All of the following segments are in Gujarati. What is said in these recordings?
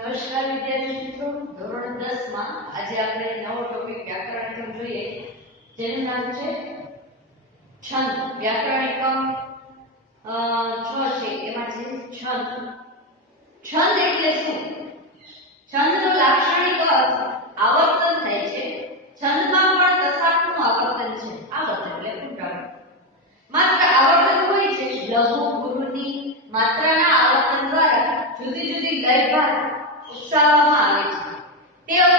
નમસ્કાર વિદ્યાર્થી મિત્રો, ધોરણ 10 માં આજે આપણે નવો ટોપિક વ્યાકરણ એકમ જોઈએ જેનું નામ છે છંદ. વ્યાકરણ એકમ 6 છે, એમાં છે છંદ. છંદ એટલે શું? છંદનો લાક્ષણિક અર્થ આવર્તન થાય છે. છંદમાં પણ તસાકનું આવર્તન છે. આવર્તન એટલે ઉલટાનું. માત્ર આવર્તન હોય છે. લઘુ ગુરુની માત્રાના આવર્તન દ્વારા જુદી જુદી લયભાર ઉત્સાહવામાં આવે છે. તેઓ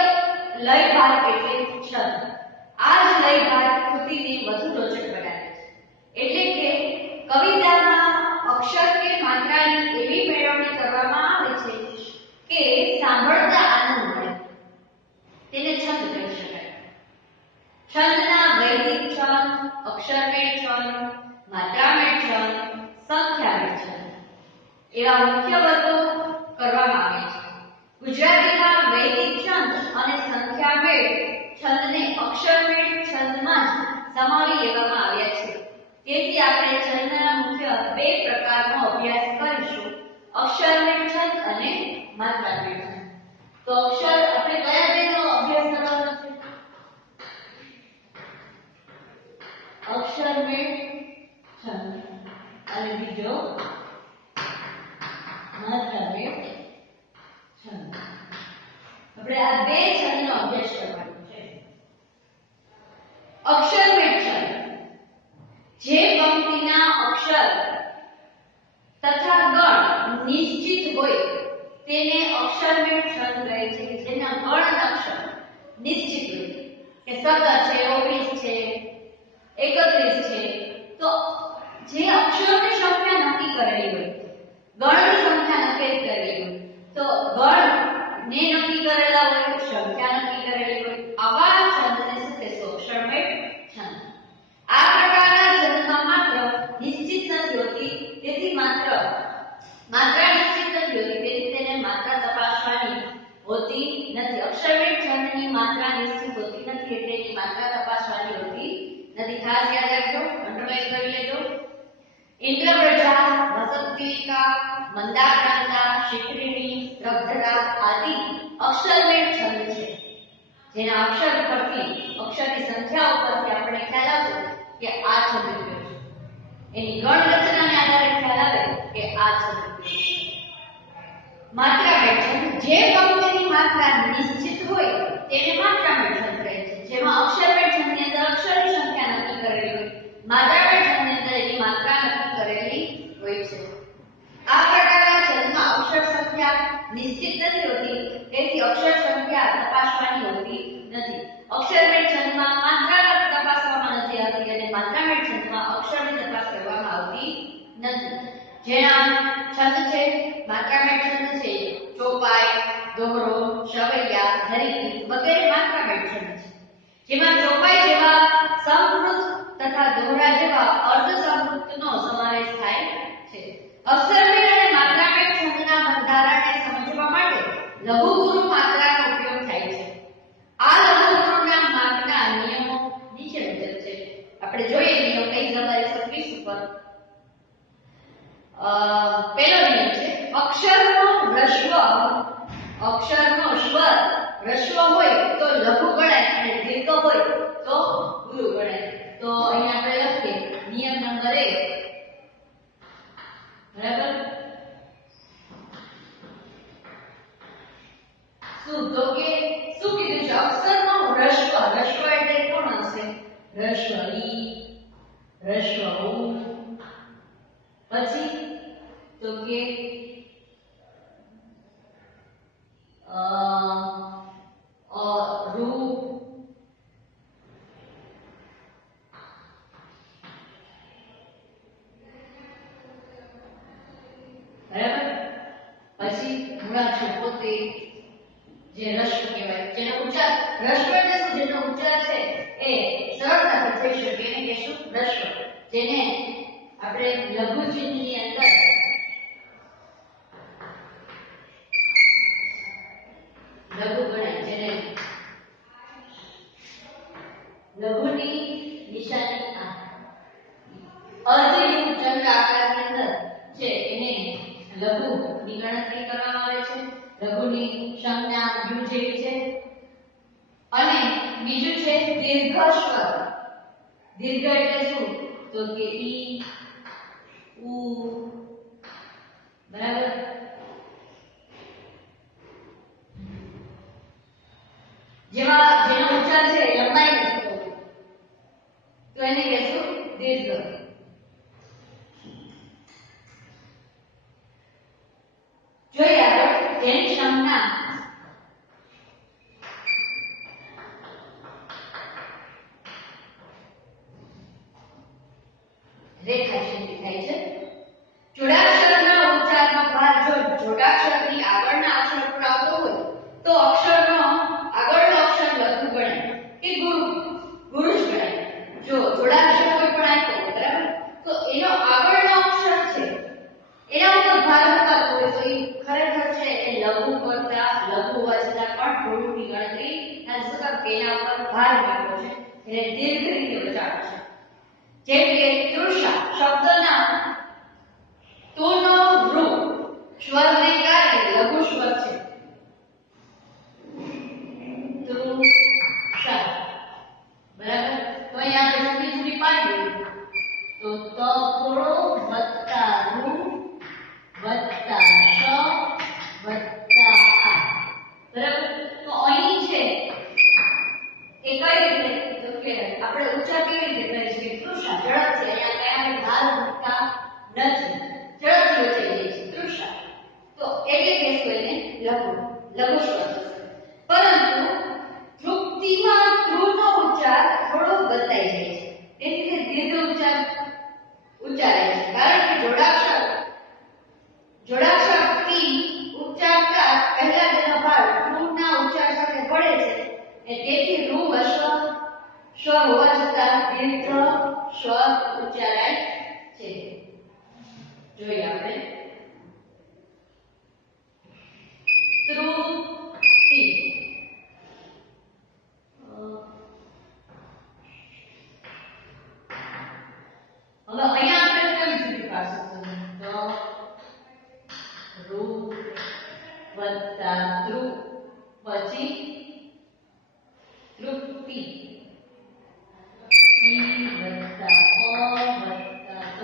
લયભાર એટલે છંદ. આ જ લયભાર કૃતિને વધુ રોચક બનાવે છે. એટલે કે કવિતામાં અક્ષર કે માત્રાની એવી મેળવણી કરવામાં આવે છે કે સાંભળતા આનંદ મળે. તેને છંદ કહી શકાય. છંદના વૈદિક છંદ, અક્ષરમેળ છંદ, માત્રામેળ છંદ, સંખ્યામેળ છંદ એવા મુખ્ય વર્ગો કરવામાં આવે છે. ગુજરાતીમાં વૈદિક છંદ અને સંખ્યામેળ છંદને અક્ષરમેળ છંદમાં જ સમાવી લેવામાં આવ્યા છે. તેથી આપણે છંદના મુખ્ય બે પ્રકારનો અભ્યાસ કરીશું: અક્ષરમેળ છંદ અને માત્રામેળ છંદ. તો અક્ષર આપણે કયા બેનો અભ્યાસ કરવાનો છે? અક્ષરમેળ છંદ અને બીજો માત્રામેળ છંદ. આપણે આ બે છંદનો અભ્યાસ કરવાનો છે. અક્ષરમેળ છંદ જે પંક્તિના અક્ષર તથા ગણ નિશ્ચિત હોય તેને અક્ષરમેળ છંદ કહે છે. જેના ગણ અક્ષર નિશ્ચિત હોય કે 17 છે, 19 છે, 31 છે, તો જે અક્ષરોની સંખ્યા નક્કી કરેલી હોય, ગણની સંખ્યા નક્કી કરેલી હોય, તો ગણ ને નક્કી કરેલા હોય, સંખ્યા નક્કી કરેલી હોય, આવા છંદને શું કહેશો? અક્ષરમેળ છંદ. આ પ્રકારના છંદમાં માત્ર નિશ્ચિત નથી હોતી, તેથી માત્રા નિશ્ચિત નથી હોતી, તેથી તેને માત્રા તપાસવાની હોતી નથી. અક્ષરમેળ છંદની માત્રા નિશ્ચિત હોતી નથી, એટલે એની માત્રા તપાસવાની હોતી નથી. ખાસ યાદ રાખજો, અંડરલાઈન કરી લેજો. ઇન્દ્રવ્રજા, વસંતિકા, મંદાક્રાંતા, શિખરિણી, સ્ત્રગ્ધરા આદિ અક્ષરમેળ છંદ છે. જેના અક્ષર પરથી, અક્ષરની સંખ્યા ઉપરથી આપણે ખ્યાલ આવશે કે આ છંદ કયો છે. એની ગણ રચનાને આધારે ખ્યાલ આવે કે આ છંદ કયો છે. માત્રામેળ છંદ જે પંક્તિની માત્રા નિશ્ચિત હોય તેને માત્રામેળ છંદ કહે છે. જેમાં અક્ષરમેળ છંદની અંદર અક્ષરની સંખ્યા નક્કી કરેલી હોય, માત્રામેળ છંદની અંદર એની માત્રા નક્કી કરેલી હોય છે. આ પ્રકારના છંદમાં અક્ષર સંખ્યા નિશ્ચિત નથી હોતી, તેથી અક્ષર સંખ્યા તપાસવાની હોતી નથી. અક્ષરમેળ છંદમાં માત્રા તપાસવામાં નથી આવતી અને માત્રામેળ છંદમાં અક્ષરની તપાસ કરવામાં આવતી નથી. જેના છંદ છે માત્રામેળ છંદ છે ચોપાઈ, દોહરો, શવૈયા, ધરીગીત વગેરે માત્રામેળ છંદ છે. જેમાં ચોપાઈ જેવા સમૃદ્ધ તથા દોહરા જેવા અર્ધ સમૃદ્ધનો સમાવેશ થાય છે. અક્ષરમેળ અને માત્રામેળ છંદના બંધારણને સમજવા માટે લઘુગુરુ માત્રાનો ઉપયોગ થાય છે. આ લઘુગુરુના માપના નિયમો નીચે મુજબ છે. આપણે જોઈએ નિયમ પેજ નંબર 120 ઉપર. પહેલો નિયમ છે અક્ષરનો સ્વર રસ્વ હોય તો લઘુ ગણાય અને દીર્ઘ હોય તો ગુરુ ગણાય. તો અહીંયા આપણે લખીએ નિયમ નંબર 1. બરાબર? શું તો કે શું કીધું છે? અક્ષરનો રસ્વ એટલે કોણ હશે? રસ્વ ઈ, રસ્વ ઉ, પછી તો કે રૂ, બરાબર? પછી મૂળાક્ષર પોતે જે રસ્વ કહેવાય, જેનો ઉચ્ચાર રસ્વ એટલે શું? જેનો ઉચ્ચાર છે એ સરળતાથી થઈ શકે એને કહેશું રસ્વ. જેને આપણે લઘુચિહ્નની અંદર લઘુ ગણાય, જેને લઘુની નિશાની અર્ધયુગ ચંદ્ર આકારની અંદર છે એને લઘુ ની ગણતરી કરવામાં આવે છે. લઘુની સંજ્ઞા યુ જેવી છે. અને બીજું છે દીર્ઘ સ્વર. દીર્ઘ એટલે શું? તો કે ઈ, ઉ, બરાબર. જેનો ઉચ્ચાર છે લંબાઈ નથી થતો તો એને કહેશું દીર્ઘ. જોઈએ આગળ જેની સંજ્ઞા રેખાચિહ્નિત થાય છે. જોડાક્ષરના ઉચ્ચારમાં ભાર જો જોડાક્ષરથી આગળના અક્ષર પર આવતો હોય તો અક્ષરનો આગળનો અક્ષર લઘુ ગણાય કે ગુરુ જ ગણાય. જો જોડાક્ષર કોઈ પણ આવ્યો બરાબર તો એનો આગળનો અક્ષર છે એના ઉપર ભાર મૂકાતો હોય તો એ ખરેખર છે એ લઘુ કરતા લઘુ હોવા છતાં પણ ગુરુની ગણતરી ના શું કે એના ઉપર ભાર મૂક્યો છે એને દીર્ઘ રીતે ઉચ્ચાર છે. જેમ કે તૃષા શબ્દના તુનો રૂ સ્વરને કારણે લઘુ સ્વર છે. તૃષા બરાબર. તો અહીંયા આપણે જુદી જુદી પાડીએ તો ત થોડો વત્તા રૂ વત્તા શ વત્તા આ બરાબર. તો અહીં છે એ કઈ રીતે તો કે આપણે ઉચ્ચાર કેવી રીતે કરીએ છીએ? તૃષા ઝડપથી. અહીંયા કયા ભાર મૂકતા નથી, ઝડપથી ઉચ્ચારી છે તૃષા. તો એટલે કહેશું એને લઘુ સ્વર. પરંતુ તૃપ્તિમાં ધ્રુવનો ઉચ્ચાર થોડો બદલાઈ જાય છે. તેથી તે દીર્ઘ ઉચ્ચારાય છે. કારણ કે જોડાક્ષર તી ઉચ્ચારતા પહેલા તેનો ભાર ધ્રુવના ઉચ્ચાર સાથે પડે છે અને તેથી રૂ સ્વર હોવા છતાં દીર્ઘ સ્વર ઉચ્ચારાય છે. જોઈએ આપણે તૃપ્તિ. હવે અહીંયા આપણે કઈ જુદી પાડશું તો રૂ વત્તા તૃ પછી તૃપ્તિ ઈ વત્તા અ વત્તા ત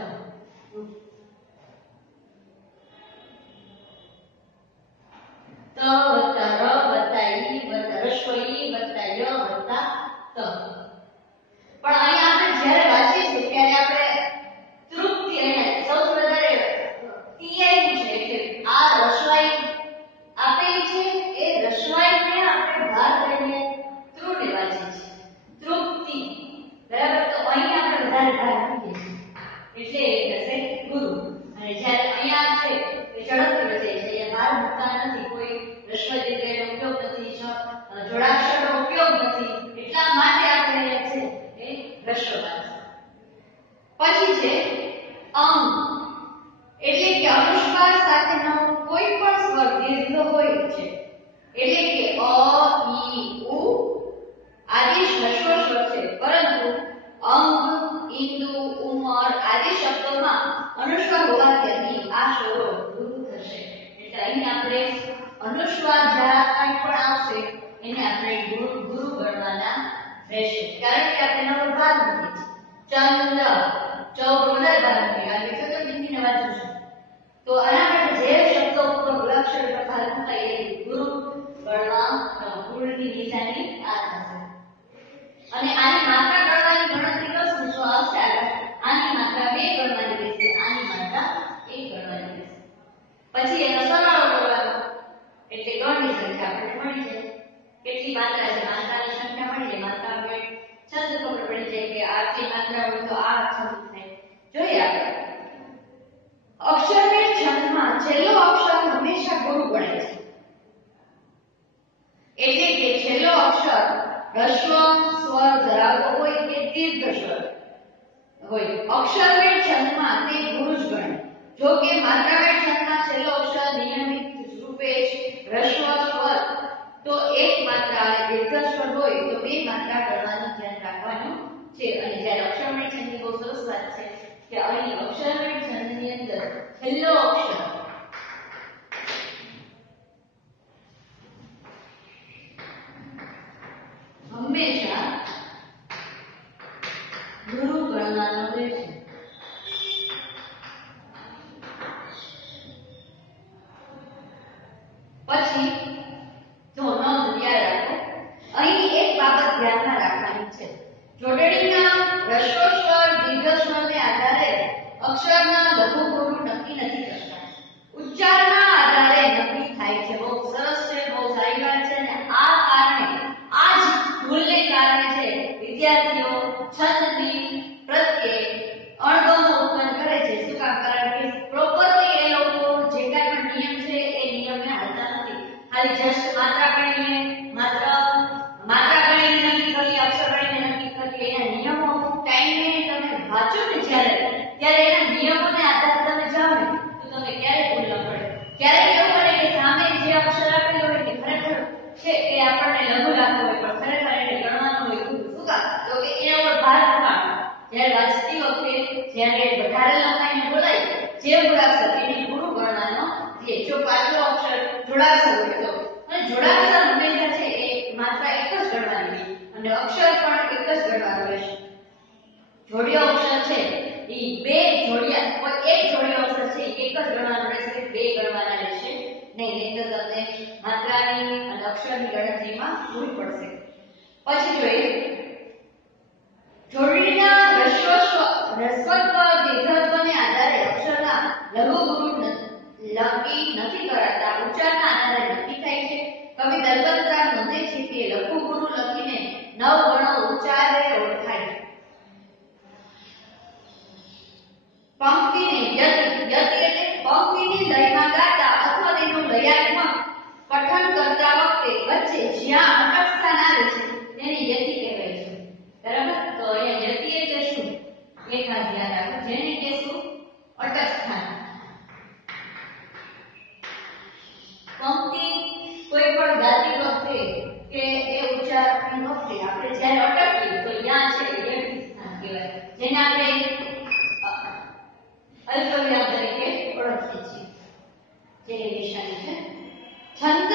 ત વત્તા ર વત્તા ઈ વત્તા રસ્વ ઈ વત્તા ય વત્તા ત. પણ અહીંયા આપણે જ્યારે વાંચીએ છીએ ત્યારે આપણે તૃપ્તિ અહીંયા સૌથી વધારે ટીઆઈ છે એટલે આ રસ્વાઈ આપેલી છે એ રસ્વાઈને આપણે ભાર લઈને તૃને વાંચીએ છીએ તૃપ્તિ બરાબર. તો અહીંયા આપણે વધારે ભાર મૂકીએ છીએ એટલે એ થશે ગુરુ. અને જ્યારે અહીંયા છે એ ઝડપથી વચે છે અહીંયા ભાર મૂકતા નથી, કોઈ રસ્વ દીર્ઘનો ઉપયોગ નથી, જોડાક્ષરનો ઉપયોગ નથી, એટલા માટે આપણે છે એ રસ્વ વાંચીએ. પછી છે અંગ એટલે કે અનુસ્વાર સાથેનો કોઈ પણ સ્વર દીર્ઘ હોય છે. એટલે કે અ ઈ ઉ આદિ હ્રસ્વ સ્વર છે. પરંતુ અંગ ઇન્દુ ઉમર આદિ શબ્દોમાં અનુસ્વાર હોવાથી અહીં આ સ્વરો ગુરુ થશે. એટલે અહીં આપણે અનુસ્વાર જ્યાં કંઈ પણ આવશે એને આપણે ગુરુ ગણવાના રહેશે. કારણ કે આપણે નવો ભાર મૂકીએ છીએ. ચંદ ચૌ વધારે ભાર મૂકીએ કારણ કે તો બિંદીને વાંચું છું તો આના માટે જે શબ્દો ઉપર અક્ષર પર ભાર મુકાય એ ગુરુ ગણવા ગુરુની નિશાની આ થશે. અને આની માત્રા ગણવાની ગણતરી કરશું તો આવશે આગળ આની માત્રા 2 ગણવાની રહેશે, આની માત્રા 1 ગણવાની રહેશે. પછી એનો સરવાળો કરવાનો એટલે ગણની સંખ્યા આપણને મળી જાય. કેટલી માત્રા છે માત્રાની સંખ્યા મળી જાય. માત્રા આપણે છંદ ખબર પડી જાય કે આટલી માત્રા હોય તો આ છંદ થાય. જોઈએ આપણે અક્ષરને છંદમાં છેલ્લો અક્ષર હંમેશા ગુરુ ગણાય છે. એટલે કે છેલ્લો અક્ષર હ્રસ્વ સ્વર ધરાવતો હોય કે દીર્ઘ સ્વર હોય અક્ષરમેળ છંદમાં તે ગુરુ જ ગણાય. જો કે માત્રામેળ છંદમાં છેલ્લો અક્ષર નિયમિત રૂપે હ્રસ્વ સ્વર તો એક માત્રા અને દીર્ઘ સ્વર હોય તો બે માત્રા ગણવાનું ધ્યાન રાખવાનું છે. અને જ્યારે અક્ષરમેળ છંદની બહુ સરસ વાત છે કે અહીં અક્ષરમેળ છંદની અંદર છેલ્લો અક્ષર ખાલી જસ્ટ માત્રા ગણીને નક્કી કરી, અક્ષર ગણીને નક્કી કરી, એના નિયમો ટાઈમે તમે વાંચો ને ત્યારે એના નિયમોને આધારે તમે જાઓ ને તો તમે ક્યારેય ભૂલ ન પડે. ક્યારેય એવું બને કે સામે જે અક્ષર આપેલો હોય કે ખરેખર છે એ આપણને લઘુ લાગતો હોય પણ ખરેખર એને ગણવાનું હોય શું કામ તો કે એના ઉપર ભાર મૂકવાનો. જ્યારે વાંચતી વખતે જ્યારે વધારે લખાઈને બોલાય જે મૂળાક્ષર એને પૂરું ગણવાનો છે. જો પાછો અક્ષર જોડાક્ષર હોય તો અને જોડાક્ષર હંમેશા છે એ માત્ર એક જ ગણવાની અને અક્ષર પણ એક જ ગણવાનું રહેશે. જોડિયો અક્ષર છે એ બે જોડિયા કોઈ એક જોડિયો અક્ષર છે એક જ ગણવાનો રહેશે, બે ગણવાના રહેશે નહીં. નહીં તો તમને માત્રાની અને અક્ષરની ગણતરીમાં ભૂલ પડશે. પછી જોઈએ જોડણીના રસ્વત્વ દીર્ઘત્વને આધારે અક્ષરના લઘુ ગુરુ નક્કી નથી કરાતા, ઉચ્ચારના આધારે નક્કી થાય છે. કવિ દલપતરામ નોંધે છે કે લઘુ ગુરુ લખીને 9 ગણો ઉચ્ચારે ઓળખાય. પંક્તિને યતિ એટલે પંક્તિની લયમાં ગાતા અથવા તેનું લયાત્મક પઠન કરતા વખતે વચ્ચે જ્યાં અટક સ્થાન આવે છે તેને યતિ કહેવાય છે. બરાબર? તો અહીંયા યતિ એટલે શું એ ખાસ ધ્યાન રાખો. જેને કહેશું અટક સ્થાન. પંક્તિ કોઈ પણ ગાતી વખતે કે એ ઉચ્ચારણની વખતે આપણે જ્યારે અટકીએ તો ત્યાં છે યતિ સ્થાન કહેવાય, જેને આપણે અલ્પવિરામ તરીકે ઓળખીએ છીએ. જેની નિશાની છે. છંદ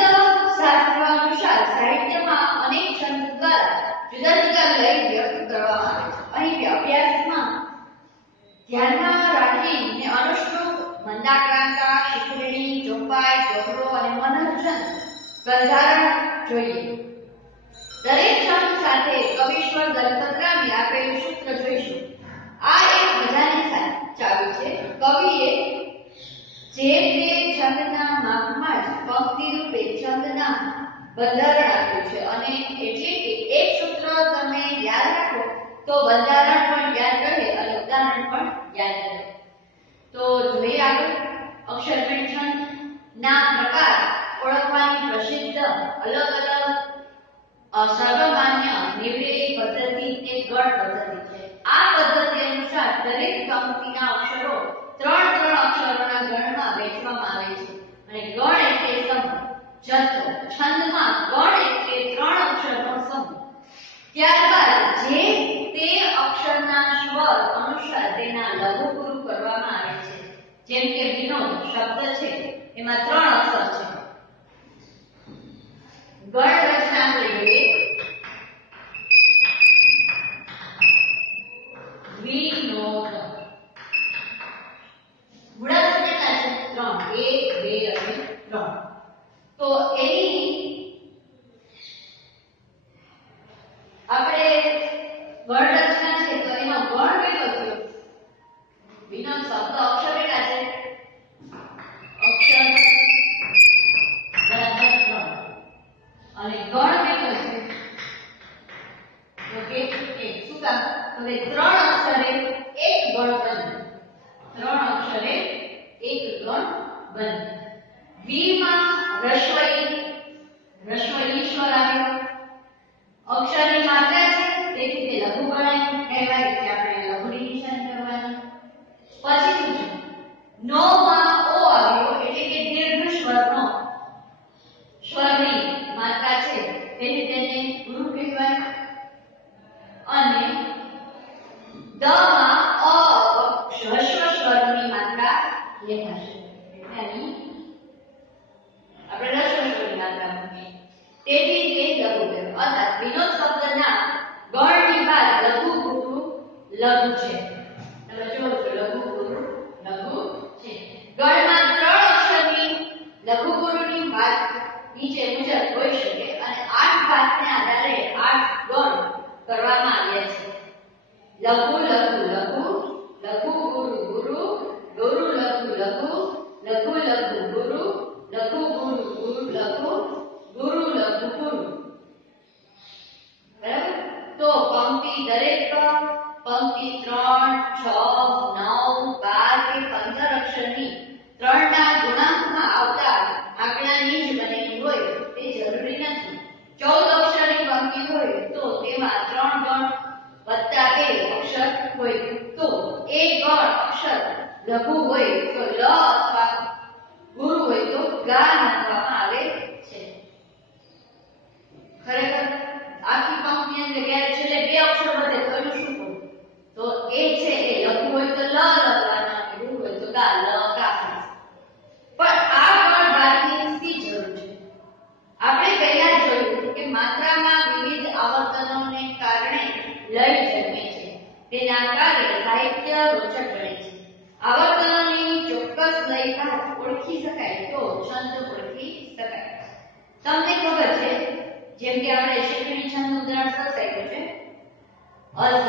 શાસ્ત્ર અનુસાર સાહિત્યમાં અનેક છંદ દ્વારા જુદા જુદા લય વ્યક્ત કરવામાં આવે છે. અહીં અભ્યાસમાં ધ્યાનમાં રાખીને અનુશ્રુત, મંદાક્રાંતા, શિખરણી, ચોપાઈ, ચોપડો અને મનોરંજન બંધારણ જોઈએ. દરેક છંદ સાથે કવિશ્વર દલપતરામે આપેલું સૂત્ર જોઈશું. આ એક મજાની ચાવી છે. કવિએ જે તે છંદના માપમાં જ પંક્તિ રૂપે છંદના બંધારણ આપ્યું છે અને એટલે કે એક સૂત્ર તમે યાદ રાખો તો બંધારણ પણ યાદ રહે અને ઉદાહરણ પણ યાદ રહે. તો જોઈએ આગળ અક્ષરપીઠ છંદ ના પ્રકાર ઓળખવાની પ્રસિદ્ધ અલગ અલગ સર્વમાન્ય નિવડેલી પદ્ધતિ તે ગણ પદ્ધતિ છે. આ પદ્ધતિ અનુસાર દરેક પંક્તિના અક્ષરો 3 અક્ષરોના ગણમાં વહેંચવામાં આવે છે અને ગણ એટલે સમૂહ, જથ્થો. છંદમાં ગણ એટલે 3 અક્ષરનો સમૂહ. ત્યારબાદ જે તે અક્ષરના સ્વર અનુસાર તેના લઘુ ગુરુ કરવામાં આવે છે. જેમ કે વિનોદ શબ્દ છે એમાં 3 અક્ષર છે. ગણ રચના જોઈએ. વિનોદ મૂળાક્ષર કેટલા છે? 3. 1, 2 અને 3. તો એની આપણે ગણ રચના છે તો એનો ગણ કેટલો થયો? વિનોદ શબ્દ અક્ષર કેટલા છે? અક્ષર બરાબર 3 અને ગણ કેટલો છે? તો કે 1. શું કામ? તો 3 અક્ષરે એક ગણ બને. 3 અક્ષરે એક ગણ બને. વી માં રસ્વઈ સ્વર આવ્યો. અક્ષરની માત્રા છે તેથી તે લઘુ ગણાય કહેવાય કે આપણે લઘુની નિશાની કરવાની. પછી શું છે? નો માં ઓ આવ્યો એટલે કે દીર્ઘ સ્વરની માત્રા છે તેથી તેને ગુરુ કહેવાય. અને દ માં હસ્વ સ્વરની માત્રા લેખાશે એટલે અહીં આપણે હસ્વ સ્વરની માત્રા મૂકીએ તેથી તે લઘુ કહેવાય. અર્થાત વિનોદ શબ્દના ગણની બાદ લઘુ ગુરુ લઘુ છે. તમે જોવો છો લઘુ ગુરુ લઘુ છે. ગણમાં 3 અક્ષરની લઘુ ગુરુની વાત નીચે મુજબ હોઈ શકે અને 8 વાતને આધારે 8 ગણ કરવામાં આવ્યા છે. લઘુ લઘુ લઘુ, લઘુ ગુરુ ગુરુ, ગુરુ લઘુ લઘુ, લઘુ લઘુ ગુરુ, લઘુ ગુરુ ગુરુ લઘુ, ગુરુ લઘુ ગુરુ. લઘુ હોય તો લ અથવા ગુરુ હોય તો ગા નાખવામાં આવે છે. ખરેખર આખી પંક્તિની અંદર જ્યારે છેલ્લે બે અક્ષર વધે તો એનું શું કરવું? તો એ છે એ લઘુ હોય તો લ લખવાના અને ગુરુ હોય તો ગા લ ગા. પણ આ પણ બારીકીથી જરૂર છે. આપણે પહેલા જોયું કે માત્રામાં વિવિધ આવર્તનોને કારણે લય જન્મે છે. તેના કારણે સાહિત્ય રોચક બને છે. આવર્તનોની ચોક્કસ લય ઓળખી શકાય તો છંદ ઓળખી શકાય. તમને ખબર છે જેમ કે આપણે શેકણી છંદ ઉદાહરણ સરસ આપ્યું છે. અસ